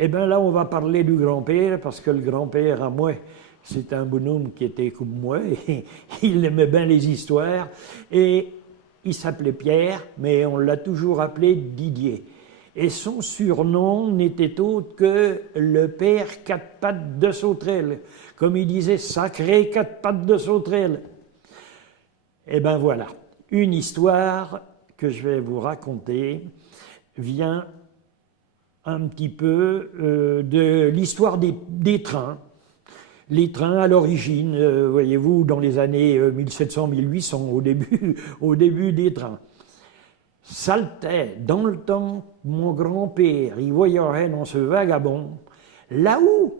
Eh bien là, on va parler du grand-père, parce que le grand-père, à moi, c'est un bonhomme qui était comme moi, et il aimait bien les histoires, et il s'appelait Pierre, mais on l'a toujours appelé Didier. Et son surnom n'était autre que le père quatre pattes de sauterelle. Comme il disait, sacré quatre pattes de sauterelle. Eh bien voilà, une histoire que je vais vous raconter vient un petit peu de l'histoire des trains. Les trains, à l'origine, voyez-vous, dans les années 1700-1800, au début des trains. Saltait dans le temps, mon grand-père, il voyageait dans ce vagabond, là où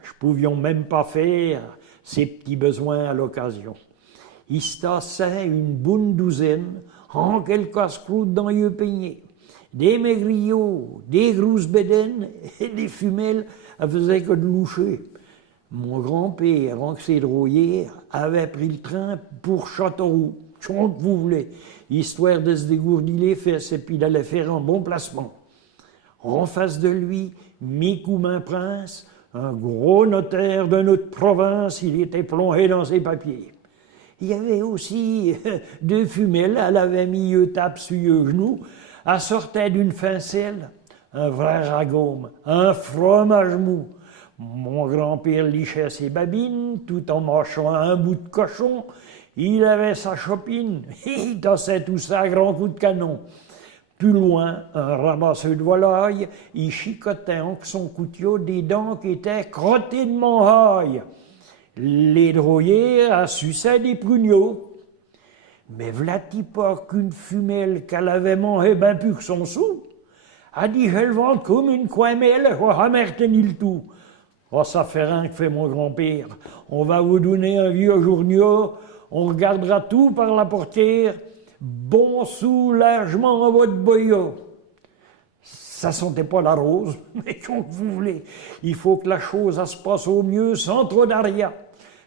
je ne pouvions même pas faire ses petits besoins à l'occasion. Il se tassait une bonne douzaine, en quelques casse-croûtes dans le peigné. Des maigrillots, des grosses bédaines et des fumelles, elle faisait que de loucher. Mon grand-père, en cédroyer, avait pris le train pour Châteauroux, quand vous voulez, histoire de se dégourdir les fesses et puis d'aller faire un bon placement. En face de lui, Micoumin Prince, un gros notaire de notre province, il était plongé dans ses papiers. Il y avait aussi deux fumelles, elle avait mis eux tape sur le genou, elle sortait d'une fincelle, un vrai ragaume, un fromage mou. Mon grand-père lichait ses babines, tout en mâchant un bout de cochon. Il avait sa chopine, il tassait tout ça à grands coups de canon. Plus loin, un ramasseur de volaille, il chicotait en son couteau des dents qui étaient crottées de manhaille. Les droyers suçaient des pruneaux. Mais v'là-t-il pas qu'une fumelle qu'elle avait mangé ben plus que son sou, a dit je le vends comme une coimelle, je vais jamais retenir le tout. Oh, ça fait rien que fait mon grand-père. On va vous donner un vieux journaux, on regardera tout par la portière. Bon soulagement à votre boyau. Ça sentait pas la rose, mais quand vous voulez, il faut que la chose se passe au mieux sans trop d'aria.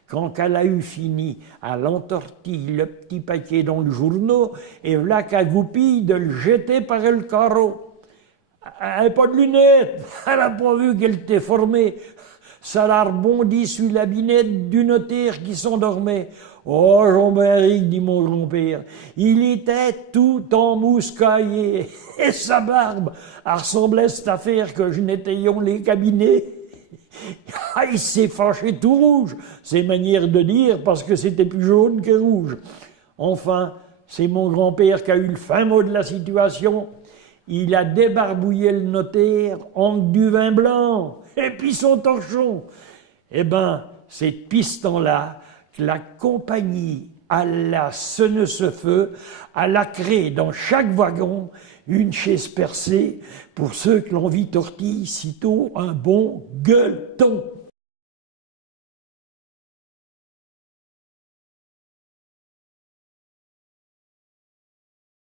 Quand elle a eu fini, elle entortille le petit paquet dans le journaux et voilà qu'elle goupille de le jeter par le carreau. Elle n'a pas de lunettes, elle n'a pas vu qu'elle était formée. Ça l'a rebondi sur la binette du notaire qui s'endormait. Oh, Jean-Marie, dit mon grand-père, il était tout emmouscaillé. Et sa barbe, elle ressemblait à cette affaire que je nettoyons les cabinets. Ah, il s'est fâché tout rouge, c'est manière de dire, parce que c'était plus jaune que rouge. Enfin, c'est mon grand-père qui a eu le fin mot de la situation. Il a débarbouillé le notaire en du vin blanc, et puis son torchon. Eh ben, c'est depuis ce temps-là que la compagnie à la Senne-ce-Feu, elle a créé dans chaque wagon une chaise percée pour ceux que l'on vit tortille, sitôt un bon gueuleton.